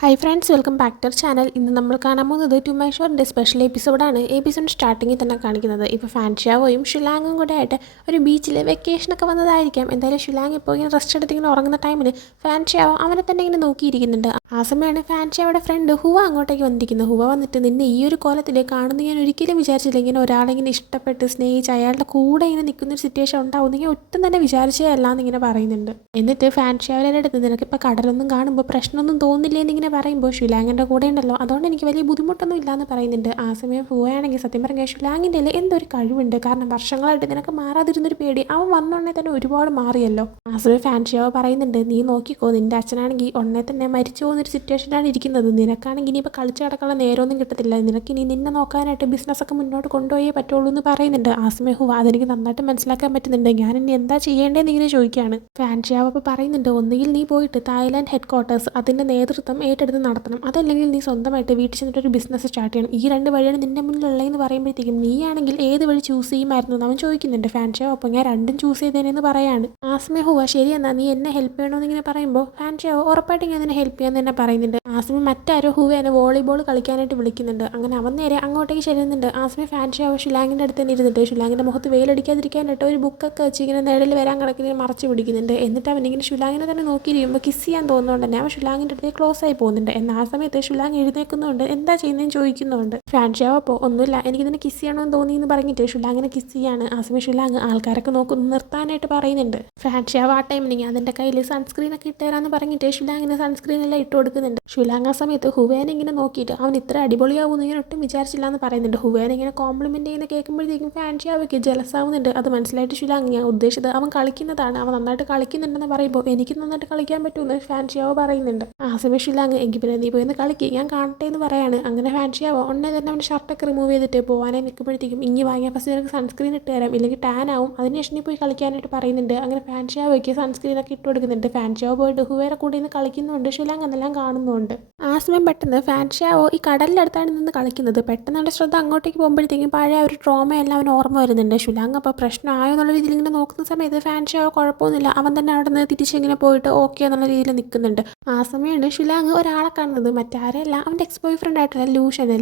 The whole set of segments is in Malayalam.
Hi friends, welcome back to channel. ഇന്ന് നമ്മൾ കാണാൻ പോകുന്നത് ടു മൈ ഷോറിൻ്റെ സ്പെഷ്യൽ എപ്പിസോഡാണ്. എപ്പിസോഡ് സ്റ്റാർട്ടിങ്ങിൽ തന്നെ കാണിക്കുന്നത് ഇപ്പോൾ ഫാൻഷിയാവോയും ഷിലാങ്ങും കൂടെ ആയിട്ട് ഒരു ബീച്ചിൽ വെക്കേഷനൊക്കെ വന്നതായിരിക്കാം. എന്തായാലും ഷിലാങ് ഇപ്പോൾ ഇങ്ങനെ റെസ്റ്റ് എടുത്തിങ്ങനെ ഉറങ്ങുന്ന ടൈമിൽ ഫാൻഷിയാവോ അവനെ തന്നെ ഇങ്ങനെ നോക്കിയിരിക്കുന്നുണ്ട്. ആ സമയമാണ് ഫാൻഷിയാവോയുടെ ഫ്രണ്ട് ഹുവ അങ്ങോട്ടേക്ക് വന്നിരിക്കുന്നത്. ഹുവ വന്നിട്ട് നിന്നെ ഈ ഒരു കോലത്തിൽ കാണുന്ന ഞാൻ ഒരിക്കലും വിചാരിച്ചില്ല. ഇങ്ങനെ ഒരാളെങ്ങനെ ഇഷ്ടപ്പെട്ട് സ്നേഹിച്ച് അയാളുടെ കൂടെ ഇങ്ങനെ നിൽക്കുന്നൊരു സിറ്റുവേഷൻ ഉണ്ടാവും ഞാൻ ഒട്ടും തന്നെ വിചാരിച്ചേ അല്ല എന്നിങ്ങനെ പറയുന്നുണ്ട്. എന്നിട്ട് ഫാൻഷിയാവോയുടെ അടുത്ത് നിനക്കിപ്പോൾ കടലൊന്നും കാണുമ്പോൾ പ്രശ്നമൊന്നും തോന്നില്ലേ എന്നിങ്ങനെ പറയുമ്പോൾ ഷിലാങ്ങിൻ്റെ കൂടെ ഉണ്ടല്ലോ, അതുകൊണ്ട് എനിക്ക് വലിയ ബുദ്ധിമുട്ടൊന്നും ഇല്ലയെന്ന് പറയുന്നുണ്ട്. ആ സമയം പോവുകയാണെങ്കിൽ സത്യം പറഞ്ഞാൽ ഷിലാങ്ങിൻ്റെ എന്തൊരു കഴിവുണ്ട്. കാരണം വർഷങ്ങളായിട്ട് നിനക്ക് മാറാതിരുന്നൊരു പേടി അവൻ വന്നോടനെ തന്നെ ഒരുപാട് മാറിയല്ലോ. ആ സമയം ഫാൻഷിയാവോ പറയുന്നുണ്ട്, നീ നോക്കിക്കോ, നിന്റെ അച്ഛനാണെങ്കിൽ ഉടനെ തന്നെ മരിച്ചു പോകുന്നൊരു സിറ്റുവേഷനിലാണ് ഇരിക്കുന്നത്. നിനക്കാണെങ്കിൽ ഇനിയിപ്പോൾ കളിച്ച് കിടക്കാനുള്ള നേരമൊന്നും കിട്ടത്തില്ല. നിനക്കിനി നിന്നെ നോക്കാനായിട്ട് ബിസിനസ്സൊക്കെ മുന്നോട്ട് കൊണ്ടുപോയേ പറ്റുള്ളൂ എന്ന് പറയുന്നുണ്ട്. ആ സമയം ഹുവ അതെനിക്ക് നന്നായിട്ട് മനസ്സിലാക്കാൻ പറ്റുന്നുണ്ട്. ഞാൻ ഇനി എന്താ ചെയ്യേണ്ടതെന്ന് ഇങ്ങനെ ചോദിക്കുകയാണ്. ഫാൻഷിയാവോ അപ്പോൾ പറയുന്നുണ്ട്, ഒന്നുകിൽ നീ പോയിട്ട് തായ്ലാൻഡ് ഹെഡ് ക്വാർട്ടേഴ്സ് അതിൻ്റെ നേതൃത്വം ഏറ്റെടുത്ത് നടത്തണം, അതല്ലെങ്കിൽ നീ സ്വന്തമായിട്ട് വീട്ടിൽ ചെന്നിട്ട് ഒരു ബിസിനസ് സ്റ്റാർട്ട് ചെയ്യണം. ഈ രണ്ട് വഴിയാണ് നിന്റെ മുന്നിലുള്ളതെന്ന് പറയുമ്പോഴത്തേക്കും നീ ആണെങ്കിൽ ഏത് വഴി ചൂസ് ചെയ്യുമായിരുന്നു എന്ന് അവൻ ചോദിക്കുന്നുണ്ട്. ഫാൻഷിയാവോ അപ്പോൾ ഞാൻ രണ്ടും ചൂസ് ചെയ്തേനെന്ന് പറയാണ്. ആ സമയം ഹുവ ശരി എന്നാ നീ എന്നെ ഹെൽപ്പ് ചെയ്യണമെന്ന് ഇങ്ങനെ പറയുമ്പോൾ ഫാൻഷിയാവോ ഉറപ്പായിട്ട് ഞാൻ നിന്നെ ഹെൽപ്പ് ചെയ്യാമെന്ന് തന്നെ പറയുന്നുണ്ട്. ആ സമയം മറ്റാരോ ഹുവനെ വോളിബോൾ കളിക്കാനായിട്ട് വിളിക്കുന്നുണ്ട്. അങ്ങനെ അവൻ നേരെ അങ്ങോട്ടേക്ക് ചെല്ലുന്നുണ്ട്. ആ സമയം ഫാൻഷിയാവോ ഷിലാങ്ങിൻ്റെ അടുത്ത് തന്നെ ഇരുന്നിട്ട് ഷിലാങ്ങിൻ്റെ മുഖത്ത് വെയിലടിക്കാതിരിക്കാനായിട്ട് ഒരു ബുക്കൊക്കെ വെച്ച് ഇങ്ങനെ നിഴലിൽ വരാൻ കണക്കിന് മറച്ച് പിടിക്കുന്നുണ്ട്. എന്നിട്ട് അവൻ ഇങ്ങനെ ഷിലാങ്ങിനെ തന്നെ നോക്കിയിരിക്കുമ്പോൾ കിസ് ചെയ്യാൻ തോന്നുന്നുണ്ട് തന്നെ അവൻ ഷിലാങ്ങിൻ്റെ അടുത്ത് ക്ലോസ് ആയി പോകുന്നുണ്ട്. എന്നാൽ ആ സമയത്ത് ഷിലാങ് എഴുന്നേൽക്കുന്നുണ്ട്. എന്താ ചെയ്യുന്നതെന്ന് ചോദിക്കുന്നുണ്ട്. ഫാൻഷിയാവോ അപ്പോൾ ഒന്നുമില്ല, എനിക്കിതിനെ കിസ് ചെയ്യണമെന്ന് തോന്നിയെന്ന് പറഞ്ഞിട്ട് ഷിലാങ്ങിനെ കിസ് ചെയ്യാണ്. ആ സമയം ഷിലാങ് ആൾക്കാരൊക്കെ നോക്കുന്നു നിർത്താനായിട്ട് പറയുന്നുണ്ട്. ഫാൻഷിയാവോ ആ ടൈമിൽ അതിൻ്റെ കയ്യിൽ സൺസ്ക്രീനൊക്കെ ഇട്ടുതരാമെന്ന് പറഞ്ഞിട്ട് ഷിലാങ്ങിന് സൺസ്ക്രീൻ എല്ലാം ഇട്ട് കൊടുക്കുന്നുണ്ട്. ഷിലാങ് ആ സമയത്ത് ഹുവേനെ ഇങ്ങനെ നോക്കിയിട്ട് അവൻ ഇത്ര അടിപൊളിയാവുമെന്ന് ഞാൻ ഒട്ടും വിചാരിച്ചില്ല എന്ന് പറയുന്നുണ്ട്. ഹുവേനെ ഇങ്ങനെ കോംപ്ലിമെൻറ്റ് ചെയ്യുന്ന കേൾക്കുമ്പോഴത്തേക്കും ഫാൻഷിയാവോയ്ക്ക് ജലസാവുന്നുണ്ട്. അത് മനസ്സിലായിട്ട് ഷിലാങ് ഞാൻ ഉദ്ദേശിച്ചത് അവൻ കളിക്കുന്നതാണ്, അവൻ നന്നായിട്ട് കളിക്കുന്നുണ്ടെന്ന് പറയുമ്പോൾ എനിക്ക് നന്നായിട്ട് കളിക്കാൻ പറ്റുമെന്ന് ഫാൻഷിയാവോ പറയുന്നുണ്ട്. ആ സമയം ഷിലാങ് എങ്കിൽ പിന്നെ നീ പോയി കളിക്ക്, ഞാൻ കാണട്ടെ എന്ന് പറയാണ്. അങ്ങനെ ഫാൻഷിയാവോ ഉടനെ തന്നെ അവൻ്റെ ഷർട്ടൊക്കെ റിമൂവ് ചെയ്തിട്ട് പോകാനായി നിൽക്കുമ്പോഴത്തേക്കും ഇനി വാങ്ങിയ ഫസ്റ്റ് നിനക്ക് സൺസ്ക്രീൻ ഇട്ട് തരാം, ഇല്ലെങ്കിൽ ടാൻ ആവും, അതിനുശേഷം നീ പോയി കളിക്കാനായിട്ട് പറയുന്നുണ്ട്. അങ്ങനെ ഫാൻഷിയാവോയ്ക്ക് സൺസ്ക്രീനൊക്കെ ഇട്ട് കൊടുക്കുന്നുണ്ട്. ഫാൻഷിയാവോ പോയിട്ട് ഹുവേറെ കൂടെ നിന്ന് കളിക്കുന്നുണ്ട്. ഷിലാങ് എന്നെല്ലാം കാണുന്നുണ്ട്. ആ സമയം പെട്ടെന്ന് ഫാൻഷിയാവോ ഈ കടലിൻ്റെ അടുത്താണ് നിന്ന് കളിക്കുന്നത്. പെട്ടെന്ന് അവൻ്റെ ശ്രദ്ധ അങ്ങോട്ടേക്ക് പോകുമ്പോഴത്തേക്കും പഴയ ഒരു ട്രോമയെല്ലാം അവൻ ഓർമ്മ വരുന്നുണ്ട്. ഷിലാങ് അപ്പോൾ പ്രശ്നമായോ എന്നുള്ള രീതിയിൽ ഇങ്ങനെ നോക്കുന്ന സമയത്ത് ഫാൻഷിയാവോ കുഴപ്പമൊന്നുമില്ല, അവൻ തന്നെ അവിടെ നിന്ന് തിരിച്ചിങ്ങനെ പോയിട്ട് ഓക്കെ എന്നുള്ള രീതിയിൽ നിൽക്കുന്നുണ്ട്. ആ സമയമാണ് ഷിലാങ് ഒരാളെ കാണുന്നത്. മറ്റാരെയല്ല, അവൻ്റെ എക്സ് ബോയ് ഫ്രണ്ട് ആയിട്ടുള്ള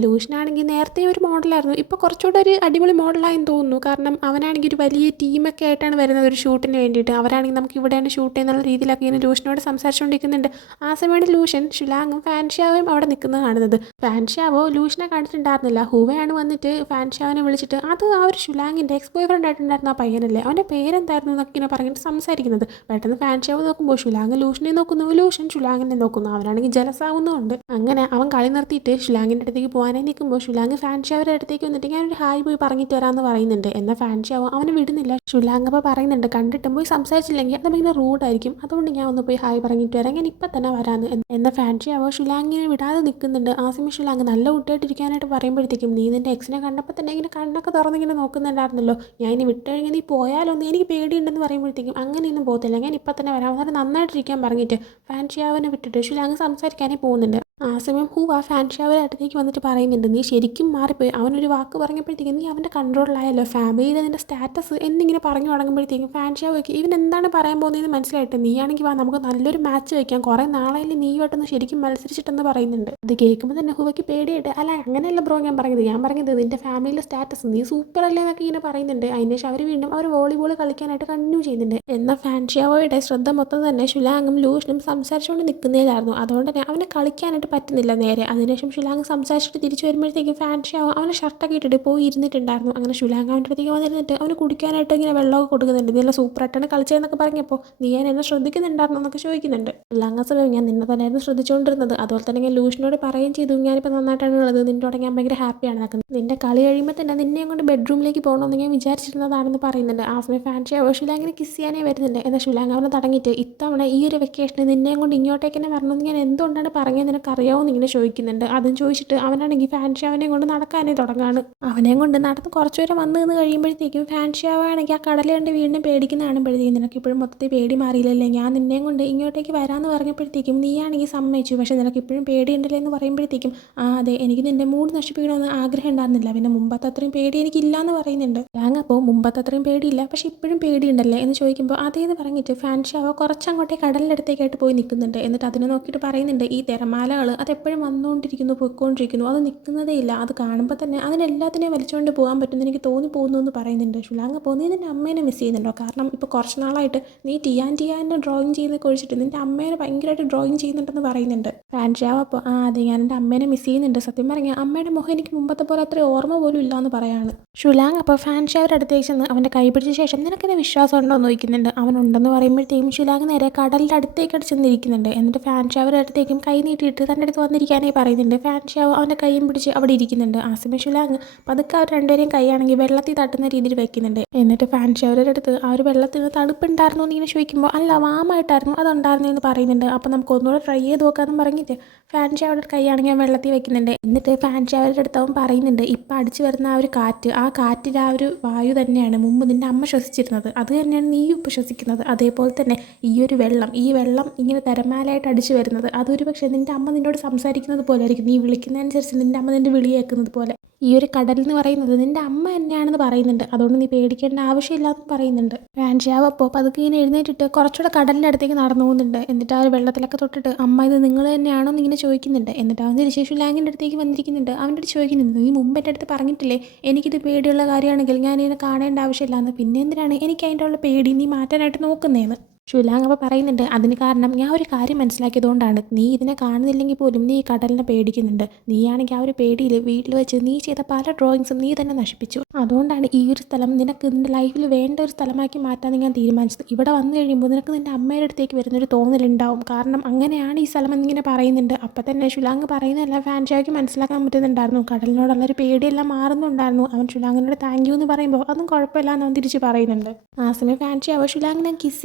ലൂഷനാണെങ്കിൽ നേരത്തെ ഒരു മോഡലായിരുന്നു, ഇപ്പോൾ കുറച്ചുകൂടെ ഒരു അടിപൊളി മോഡലായെന്ന് തോന്നുന്നു. കാരണം അവനാണെങ്കിൽ ഒരു വലിയ ടീമൊക്കെ ആയിട്ടാണ് വരുന്നത് ഒരു ഷൂട്ടിന് വേണ്ടിയിട്ട്. അവരാണെങ്കിൽ നമുക്ക് ഇവിടെയാണ് ഷൂട്ട് എന്നുള്ള രീതിയിലൊക്കെ ഇങ്ങനെ ലൂഷനോട് സംസാരിച്ചുകൊണ്ടിരിക്കുന്നുണ്ട്. ആ സമയത്ത് ലൂഷൻ ഷിലാങ്ങും ഫാൻഷിയാവോയും അവിടെ നിൽക്കുന്നത് കാണുന്നത്. ഫാൻഷിയാവോ ലൂഷനെ കണ്ടിട്ടുണ്ടായിരുന്നില്ല. ഹുവയാണ് വന്നിട്ട് ഫാൻഷിയാവോനെ വിളിച്ചിട്ട് അത് ആ ഒരു ഷിലാങ്ങിൻ്റെ എക്സ് ബോയ് ഫ്രണ്ട് ആയിട്ടുണ്ടായിരുന്ന ആ പയ്യനല്ലേ, അവൻ്റെ പേരെന്തായിരുന്നു എന്നൊക്കെ ഇങ്ങനെ പറഞ്ഞിട്ട് സംസാരിക്കുന്നത്. പെട്ടെന്ന് ഫാൻഷിയാവോ നോക്കുമ്പോൾ ഷിലാങ് ലൂഷനെ നോക്കുന്നു, ലൂഷൻ ഷിലാങ്ങിനെ നോക്കുന്നു. അവനാണെങ്കിൽ ജലസാവുന്നുണ്ട്. അങ്ങനെ അവൻ കളി നിർത്തിയിട്ട് ഷിലാങ്ങിൻ്റെ അടുത്തേക്ക് പോകാനായി നിൽക്കുമ്പോൾ ഷിലാങ് ഫാൻഷിയാവോയുടെ അടുത്തേക്ക് വന്നിട്ട് ഞാനൊരു ഹായ് പോയി പറഞ്ഞിട്ട് വരാമെന്ന് പറയുന്നുണ്ട്. എന്നാൽ ഫാൻഷിയാവോ അവനെ വിടുന്നില്ല. ഷിലാങ് അപ്പോൾ പറയുന്നുണ്ട്, കണ്ടിട്ടും പോയി സംസാരിച്ചില്ലെങ്കിൽ അത് ഭയങ്കര റൂഡായിരിക്കും, അതുകൊണ്ട് ഞാൻ ഒന്ന് പോയി ഹായ് പറഞ്ഞിട്ട് വരാം, ഞാൻ ഇപ്പം തന്നെ വരാമെന്ന്. എന്നാൽ ഫാൻഷിയാവോ ഷിലാങ്ങിനെ വിടാതെ നിൽക്കുന്നുണ്ട്. ആ സമയം ഷിലാങ് നല്ല കുട്ടിയായിട്ടിരിക്കാനായിട്ട് പറയുമ്പോഴത്തേക്കും നീ നിൻ്റെ എക്സിനെ കണ്ടപ്പോൾ തന്നെ ഇങ്ങനെ കണ്ണൊക്കെ തുറന്നിങ്ങനെ നോക്കുന്നുണ്ടായിരുന്നല്ലോ, ഞാൻ ഇനി വിട്ടുകഴിഞ്ഞാൽ നീ പോയാലൊന്നും എനിക്ക് പേടിയുണ്ടെന്ന് പറയുമ്പോഴത്തേക്കും അങ്ങനെയൊന്നും പോകത്തില്ല, ഞാൻ ഇപ്പം തന്നെ വരാം, വളരെ നന്നായിട്ടിരിക്കാൻ പറഞ്ഞിട്ട് ഫാൻഷിയാവോനെ വിട്ടിട്ട് ഷിലാങ് സംസാരിക്കാനേ പോകുന്നുണ്ട്. ആ സമയം ഹുവ ഫാൻഷിയാവോയുടെ അടുത്തേക്ക് വന്നിട്ട് പറയുന്നുണ്ട്, നീ ശരിക്കും മാറിപ്പോയി, അവനൊരു വാക്ക് പറഞ്ഞപ്പോഴത്തേക്കും നീ അവൻ്റെ കൺട്രോളിലായല്ലോ, ഫാമിലിയിൽ നിൻ്റെ സ്റ്റാറ്റസ് എന്നിങ്ങനെ പറഞ്ഞു തുടങ്ങുമ്പോഴത്തേക്കും ഫാൻഷിയാവോയ്ക്ക് ഇവൻ എന്താണ് പറയാൻ പോകുന്നതെന്ന് മനസ്സിലായിട്ട് നീയാണെങ്കിൽ വാ നമുക്ക് നല്ലൊരു മാച്ച് വയ്ക്കാം, കുറേ നാളായാലും നീയുമായിട്ടൊന്ന് ശരിക്കും മത്സരിച്ചിട്ടെന്ന് പറയുന്നുണ്ട്. അത് കേൾക്കുമ്പോൾ തന്നെ ഹുവയ്ക്ക് പേടിയായിട്ട് അല്ല അങ്ങനെയല്ല ബ്രോ ഞാൻ പറഞ്ഞത് നിൻ്റെ ഫാമിലിയിലെ സ്റ്റാറ്റസ് നീ സൂപ്പർ അല്ലേ എന്നൊക്കെ ഇങ്ങനെ പറയുന്നുണ്ട്. അതിന് ശേഷം അവർ വോളിബോൾ കളിക്കാനായിട്ട് കണ്ടിന്യൂ ചെയ്യുന്നുണ്ട്. എന്നാൽ ഫാൻഷിയാവോയുടെ ശ്രദ്ധ മൊത്തം തന്നെ ഷിലാങ്ങും ലൂഷനും സംസാരിച്ചുകൊണ്ട് നിൽക്കുന്നതിലായിരുന്നു. അതുകൊണ്ട് തന്നെ അവനെ കളിക്കാനായിട്ട് പറ്റുന്നില്ല നേരെ. അതിനുശേഷം ഷിലാങ് സംസാരിച്ചിട്ട് തിരിച്ചു വരുമ്പോഴത്തേക്കും ഫാൻഷിയാവോ അവനെ ഷർട്ടൊക്കെ ഇട്ടിട്ട് പോയി ഇരുന്നിട്ടുണ്ടായിരുന്നു. അങ്ങനെ ഷിലാങ് അവൻ്റെ അടുത്തേക്ക് വന്നിരുന്നിട്ട് അവന് കുടിക്കാനായിട്ട് ഇങ്ങനെ വെള്ളമൊക്കെ കൊടുക്കുന്നുണ്ട്. ഇതെല്ലാം സൂപ്പറായിട്ടാണ് കളിച്ചതെന്നൊക്കെ പറഞ്ഞപ്പോൾ നീ ഞാൻ എന്നെ ശ്രദ്ധിക്കുന്നുണ്ടായിരുന്നു എന്നൊക്കെ ചോദിക്കുന്നുണ്ട്. ഷിലാങ് സമയം ഞാൻ നിന്നെ തന്നെയായിരുന്നു ശ്രദ്ധിച്ചുകൊണ്ടിരുന്നത്, അതുപോലെ തന്നെ ഞാൻ ലൂഷനോട് പറയുകയും ചെയ്തു ഞാനിപ്പോൾ നന്നായിട്ടാണ് ഉള്ളത്, നിന്നോട് ഞാൻ ഭയങ്കര ഹാപ്പിയാണ് നടക്കുന്നത്, നിൻ്റെ കളി കഴിയുമ്പോൾ തന്നെ നിന്നെയും കൊണ്ട് ബെഡ്റൂമിലേക്ക് പോകണമെന്ന് ഞാൻ വിചാരിച്ചിരുന്നതാണെന്ന് പറയുന്നുണ്ട്. ആ സമയം ഫാൻഷിയാവോ ഷിലാങ്ങിനെ കിസ് ചെയ്യാനേ വരുന്നുണ്ട്. എന്നാൽ ഷിലാങ് അവനെ തടങ്ങിയിട്ട് ഇത്തവണ ഈ ഒരു വെക്കേഷന് നിന്നെയും കൊണ്ട് ഇങ്ങോട്ടേക്ക് തന്നെ വരണമെന്ന് ഞാൻ എന്തുകൊണ്ടാണ് പറഞ്ഞത് നിനക്കറിയാവുമെന്ന് ഇങ്ങനെ ചോദിക്കുന്നുണ്ട്. അതും ചോദിച്ചിട്ട് അവനാണെങ്കിൽ ഫാൻഷിയാവോനെയും കൊണ്ട് നടക്കാനേ തുടങ്ങാണ്. അവനെയും കൊണ്ട് നടന്ന് കുറച്ച് പേരെ വന്ന് നിന്ന് കഴിയുമ്പോഴത്തേക്കും ഫാൻഷിയാവോ ആണെങ്കിൽ ആ കടൽ കണ്ട് വീണ്ടും പേടിക്കുന്ന കാണുമ്പോഴത്തേക്കും നിനക്ക് ഇപ്പോഴും മൊത്തത്തിൽ പേടി മാറിയില്ലല്ലേ, ഞാൻ നിന്നെയും കൊണ്ട് ഇങ്ങോട്ടേക്ക് വരാമെന്ന് പറഞ്ഞപ്പോഴത്തേക്കും നീയാണെങ്കിൽ സമ്മതിച്ചു, പക്ഷേ നിനക്ക് ഇപ്പോഴും പേടിയുണ്ടല്ലേ എന്ന് പറയുമ്പോഴത്തേക്കും ആ അതെ എനിക്ക് നിൻ്റെ മൂഡ് നശിപ്പിക്കണമെന്ന് ആഗ്രഹം ഉണ്ടായിരുന്നില്ല, പിന്നെ മുമ്പത്തെ അത്രയും പേടി എനിക്കില്ല എന്ന് പറയുന്നുണ്ട്. ലാങ് അപ്പോൾ മുമ്പത്തെ അത്രയും പേടിയില്ല പക്ഷേ ഇപ്പോഴും പേടിയുണ്ടല്ലേ എന്ന് ചോദിക്കുമ്പോൾ അതേന്ന് പറഞ്ഞിട്ട് ഫാൻഷിയാവോ കുറച്ചങ്ങോട്ടേ കടലിൻ്റെ അടുത്തേക്കായിട്ട് പോയി നിൽക്കുന്നുണ്ട്. എന്നിട്ട് അതിനെ നോക്കിയിട്ട് പറയുന്നുണ്ട്, ഈ തിരമാലകൾ ആൾ അതെപ്പോഴും വന്നുകൊണ്ടിരിക്കുന്നു പൊയ്ക്കൊണ്ടിരിക്കുന്നു, അത് നിൽക്കുന്നതേ ഇല്ല. അത് കാണുമ്പോൾ തന്നെ അതിനെല്ലാത്തിനെയും വലിച്ചുകൊണ്ട് പോകാൻ പറ്റുമെന്ന് എനിക്ക് തോന്നിപ്പോകുന്നു എന്ന് പറയുന്നുണ്ട് ഷുലാങ്. അപ്പോൾ നീ നിൻ്റെ അമ്മേനെ മിസ് ചെയ്യുന്നുണ്ടോ? കാരണം ഇപ്പോൾ കുറച്ച് നാളായിട്ട് നീ ടിയാൻ്റെ ഡ്രോയിങ് ചെയ്യുന്നതൊക്കെ ഒഴിച്ചിട്ട് നിൻ്റെ അമ്മേനെ ഭയങ്കരമായിട്ട് ഡ്രോയിങ് ചെയ്യുന്നുണ്ടെന്ന് പറയുന്നുണ്ട് ഫാൻഷാവ്. അപ്പോൾ അതെ, ഞാൻ എൻ്റെ അമ്മേനെ മിസ് ചെയ്യുന്നുണ്ട്. സത്യം പറഞ്ഞാൽ അമ്മയുടെ മുഖം എനിക്ക് മുമ്പത്തെ പോലെ അത്ര ഓർമ്മ പോലും ഇല്ല എന്ന് പറയാണ് ഷുലാങ്. അപ്പോൾ ഫാൻഷാവരുടെ അടുത്തേക്ക് ചെന്ന് അവൻ്റെ കൈ പിടിച്ച ശേഷം നിനക്കെന്നെ വിശ്വാസം ഉണ്ടോ എന്ന് ചോദിക്കുന്നുണ്ട്. അവനുണ്ടെന്ന് പറയുമ്പോഴത്തേക്കും ഷുലാങ് നേരെ കടലിൻ്റെ അടുത്തേക്കായിട്ട് ചെന്നിരിക്കുന്നുണ്ട്. എന്നിട്ട് ഫാൻഷാവരുടെ അടുത്തേക്കും കൈ നീട്ടിയിട്ട് തൻ്റെ അടുത്ത് വന്നിരിക്കാനായി പറയുന്നുണ്ട്. ഫാൻഷാവ് അവൻ്റെ കൈയും പിടിച്ച് അവിടെ ഇരിക്കുന്നുണ്ട്. ആ സമയം ഷുലാങ് പതുക്കെ അവർ രണ്ടുപേരെയും കൈയാണെങ്കിൽ വെള്ളത്തിൽ തട്ടുന്ന രീതിയിൽ വെക്കുന്നുണ്ട്. എന്നിട്ട് ഫാൻഷാവരുടെ അടുത്ത് ആ ഒരു വെള്ളത്തിന് തണുപ്പുണ്ടായിരുന്നു എന്ന് ഇങ്ങനെ ചോദിക്കുമ്പോൾ അല്ല വാമായിട്ടായിരുന്നു അതുണ്ടായിരുന്നു എന്ന് പറയുന്നുണ്ട്. അപ്പോൾ നമുക്ക് ഒന്നുകൂടെ ട്രൈ ചെയ്ത് നോക്കാമെന്ന് പറഞ്ഞിട്ട് ഫാൻഷാവരുടെ കൈയാണെങ്കിൽ വെള്ളത്തിൽ വെക്കുന്നുണ്ട്. എന്നിട്ട് ഫാൻഷാവരുടെ അടുത്ത് അവൻ പറയുന്നുണ്ട് ഇപ്പം അടിച്ചു വരുന്ന ആ ഒരു കാറ്റ്, ആ കാറ്റിൽ ആ ഒരു വായു തന്നെയാണ് മുമ്പ് നിൻ്റെ അമ്മ ശ്വസിച്ചിരുന്നത്, അത് തന്നെയാണ് നീയും ഇപ്പോൾ ശ്വസിക്കുന്നത്. അതേപോലെ തന്നെ ഈ വെള്ളം ഇങ്ങനെ തിരമാലയായിട്ട് അടിച്ചു വരുന്നത് അതൊരു പക്ഷേ നിൻ്റെ അമ്മ നിന്നോട് സംസാരിക്കുന്നത് പോലെ ആയിരിക്കും. നീ വിളിക്കുന്നതനുസരിച്ച് നിൻ്റെ അമ്മ നിൻ്റെ വിളി കേൾക്കുന്നത് പോലെ ഈ ഒരു കടൽ എന്ന് പറയുന്നത് നിൻ്റെ അമ്മ തന്നെയാണെന്ന് പറയുന്നുണ്ട്. അതുകൊണ്ട് നീ പേടിക്കേണ്ട ആവശ്യമില്ലാന്ന് പറയുന്നുണ്ട്. ഫാൻഷാവ് അപ്പോൾ പതുക്കെ ഇങ്ങനെ എഴുന്നേറ്റിട്ട് കുറച്ചുകൂടെ കടലിൻ്റെ അടുത്തേക്ക് നടന്നു പോകുന്നുണ്ട്. എന്നിട്ട് ആ ഒരു വെള്ളത്തിലൊക്കെ തൊട്ടിട്ട് അമ്മ ഇത് നിങ്ങൾ തന്നെയാണോ എന്ന് ഇങ്ങനെ ചോദിക്കുന്നുണ്ട്. എന്നിട്ട് അവൻ തിരിച്ച് ഷുലാങ്ങിൻ്റെ അടുത്തേക്ക് വന്നിരിക്കുന്നുണ്ട്. അവൻ്റെ അടുത്ത് ചോദിക്കുന്നുണ്ട് നീ മുമ്പ് എൻ്റെ അടുത്ത് പറഞ്ഞിട്ടില്ലേ എനിക്കിത് പേടിയുള്ള കാര്യമാണെങ്കിൽ ഞാൻ ഇതിനെ കാണേണ്ട ആവശ്യമില്ലാന്ന്, പിന്നെ എന്തിനാണ് എനിക്ക് അതിൻ്റെ ഉള്ള പേടി നീ മാറ്റാനായിട്ട് നോക്കുന്നതെന്ന് ഷുലാങ് അപ്പോൾ പറയുന്നുണ്ട്. അതിന് കാരണം ഞാൻ ഒരു കാര്യം മനസ്സിലാക്കിയതുകൊണ്ടാണ്. നീ ഇതിനെ കാണുന്നില്ലെങ്കിൽ പോലും നീ ഈ കടലിനെ പേടിക്കുന്നുണ്ട്. നീയാണെങ്കിൽ ആ ഒരു പേടിയിൽ വീട്ടിൽ വെച്ച് നീ ചെയ്ത പല ഡ്രോയിങ്സും നീ തന്നെ നശിപ്പിച്ചു. അതുകൊണ്ടാണ് ഈ ഒരു സ്ഥലം നിനക്ക് നിൻ്റെ ലൈഫിൽ വേണ്ട ഒരു സ്ഥലമാക്കി മാറ്റാൻ ഞാൻ തീരുമാനിച്ചത്. ഇവിടെ വന്നു കഴിയുമ്പോൾ നിനക്ക് നിൻ്റെ അമ്മയുടെ അടുത്തേക്ക് വരുന്നൊരു തോന്നലുണ്ടാവും, കാരണം അങ്ങനെയാണ് ഈ സ്ഥലം എന്നിങ്ങനെ പറയുന്നുണ്ട്. അപ്പം തന്നെ ഷുലാങ് പറയുന്നതല്ല ഫാൻഷായ്ക്ക് മനസ്സിലാക്കാൻ പറ്റുന്നുണ്ടായിരുന്നു. കടലിനോടുള്ളൊരു പേടിയെല്ലാം മാറുന്നുണ്ടായിരുന്നു. അവൻ ഷുലാങ്ങിനോട് താങ്ക് യു എന്ന് പറയുമ്പോൾ അതും കുഴപ്പമില്ല എന്ന് അവൻ തിരിച്ച് പറയുന്നുണ്ട്. ആ സമയം ഫാൻഷാവ് ഷുലാങ്ങിനെ കിസ്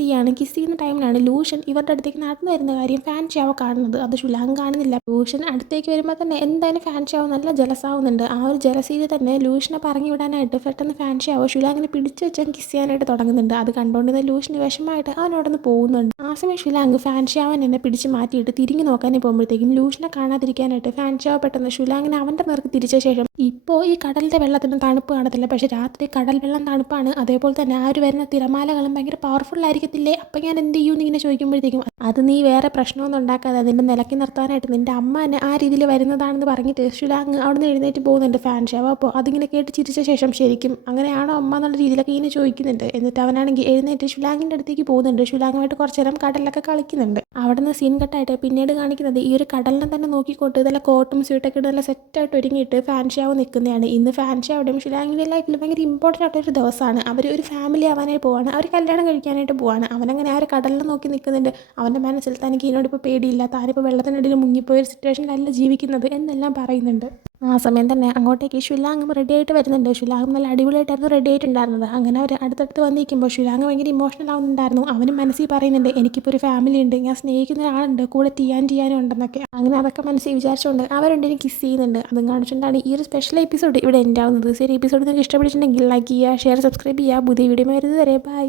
ചെയ്യുന്ന ടൈമിലാണ് ലൂഷ്യൻ ഇവരുടെ അടുത്തേക്ക് നടന്നു വരുന്ന കാര്യം ഫാൻഷാവ് കാണുന്നത്. അത് ഷുലാങ് കാണുന്നില്ല. ലൂഷ്യൻ അടുത്തേക്ക് വരുമ്പോൾ തന്നെ എന്തായാലും ഫാൻഷാവ് നല്ല ജലസാവുന്നുണ്ട്. ആ ഒരു ജലസീൽ തന്നെ ലൂഷ്യനെ പറഞ്ഞു വിടാനായിട്ട് പെട്ടെന്ന് ഫാൻഷാവ് ഷുലാങ്ങിനെ പിടിച്ചു വെച്ചാൽ കിസ് ചെയ്യാനായിട്ട് തുടങ്ങുന്നുണ്ട്. അത് കണ്ടുകൊണ്ടിരുന്ന ലൂഷ്യന് വിഷമമായിട്ട് അവനോടൊന്ന് പോകുന്നുണ്ട്. ആ സമയം ഷുലാങ് ഫാൻഷാവൻ എന്നെ പിടിച്ച് മാറ്റിയിട്ട് തിരിഞ്ഞു നോക്കാനേ പോകുമ്പോഴത്തേക്കും ലൂഷ്യനെ കാണാതിരിക്കാനായിട്ട് ഫാൻഷാവ് പെട്ടെന്ന് ഷുലാങ്ങിനെ അവൻ്റെ നേർക്ക് തിരിച്ച ശേഷം ഇപ്പോൾ ഈ കടലിൻ്റെ വെള്ളത്തിന് തണുപ്പ് കാണത്തില്ല, പക്ഷേ രാത്രി കടൽ വെള്ളം തണുപ്പാണ്. അതേപോലെ തന്നെ ആ ഒരു വരുന്ന തിരമാലകളും ഭയങ്കര പവർഫുൾ ആയിരിക്കത്തില്ലേ, അപ്പം ഞാൻ എന്ത് ചെയ്യുമെന്ന് ഇങ്ങനെ ചോദിക്കുമ്പോഴത്തേക്കും അത് നീ വേറെ പ്രശ്നമൊന്നും ഉണ്ടാക്കാതെ അതിൻ്റെ നിലയ്ക്ക് നിർത്താനായിട്ട് നിൻ്റെ അമ്മ തന്നെ ആ രീതിയിൽ വരുന്നതാണെന്ന് പറഞ്ഞിട്ട് ഷുലാങ് അവിടെ നിന്ന് എഴുന്നേറ്റ് പോകുന്നുണ്ട്. ഫാൻഷാവ് അപ്പോൾ അതിങ്ങനെ കേട്ട് ചിരിച്ച ശേഷം ശരിക്കും അങ്ങനെയാണോ അമ്മ എന്നുള്ള രീതിയിലൊക്കെ ഇങ്ങനെ ചോദിക്കുന്നുണ്ട്. എന്നിട്ട് അവനാണെങ്കിൽ എഴുന്നേറ്റ് ഷുലാങ്ങിൻ്റെ അടുത്തേക്ക് പോകുന്നുണ്ട്. ഷുലാങ്ങുമായിട്ട് കുറച്ച് നേരം കടലിലൊക്കെ കളിക്കുന്നുണ്ട്. അവിടെ നിന്ന് സീൻ കട്ടായിട്ട് പിന്നീട് കാണിക്കുന്നത് ഈ ഒരു കടലിനെ തന്നെ നോക്കിക്കൊണ്ട് ഇതെല്ലാം കോട്ടും സ്യൂട്ടൊക്കെ ഇട്ട് നല്ല സെറ്റായിട്ട് ഒരുങ്ങിയിട്ട് ഫാൻഷാവ് നിൽക്കുന്നതാണ്. ഇന്ന് ഫാൻഷാവുടെയും ഷുലാങ്ങിൻ്റെ ലൈഫിൽ ഭയങ്കര ഇമ്പോർട്ടൻ്റ് ആയിട്ടൊരു ദിവസമാണ്. അവർ ഒരു ഫാമിലി ആവാനായി പോവാണ്, അവർ കല്യാണം കഴിക്കാനായിട്ട് പോവാണ്. അവനങ്ങനെ ആ ഒരു കടലിനെ നോക്കി നിൽക്കുന്നുണ്ട്. അവൻ്റെ മനസ്സിൽ തനിക്ക് ഇതിനോടിപ്പോൾ പേടിയില്ല, താനിപ്പോൾ വെള്ളത്തിനിടയിൽ മുങ്ങിപ്പോയൊരു സിറ്റുവേഷനിലല്ല ജീവിക്കുന്നത് എന്നെല്ലാം പറയുന്നുണ്ട്. ആ സമയം തന്നെ അങ്ങോട്ടേക്ക് ഷുലാങ്ങും റെഡി ആയിട്ട് വരുന്നുണ്ട്. ഷുലാങ്ങും നല്ല അടിപൊളിയായിട്ടായിരുന്നു റെഡി ആയിട്ടുണ്ടായിരുന്നത്. അങ്ങനെ അവർ അടുത്തടുത്ത് വന്നിരിക്കുമ്പോൾ ഷുലാങ് ഭയങ്കര ഇമോഷണൽ ആവുന്നുണ്ടായിരുന്നു. അവനും മനസ്സിൽ പറയുന്നുണ്ട് എനിക്കിപ്പോൾ ഒരു ഫാമിലി ഉണ്ട്, ഞാൻ സ്നേഹിക്കുന്ന ഒരാളുണ്ട്, കൂടെ ചെയ്യാനും ഉണ്ടെന്നൊക്കെ. അങ്ങനെ അതൊക്കെ മനസ്സിൽ വിചാരിച്ചുകൊണ്ട് അവരുണ്ടെങ്കിൽ കിസ് ചെയ്യുന്നുണ്ട്. അതും കാണിച്ചുകൊണ്ടാണ് ഈ ഒരു സ്പെഷ്യൽ എപ്പിസോഡ് ഇവിടെ എൻഡ് ആവുന്നത്. ശരി, എപ്പിസോഡ് നിങ്ങൾക്ക് ഇഷ്ടപ്പെട്ടിട്ടുണ്ടെങ്കിൽ ലൈക്ക് ചെയ്യുക, ഷെയർ, സബ്സ്ക്രൈബ് ചെയ്യുക. പുതിയ വീഡിയോ വരുന്നത് വരെ ബൈ.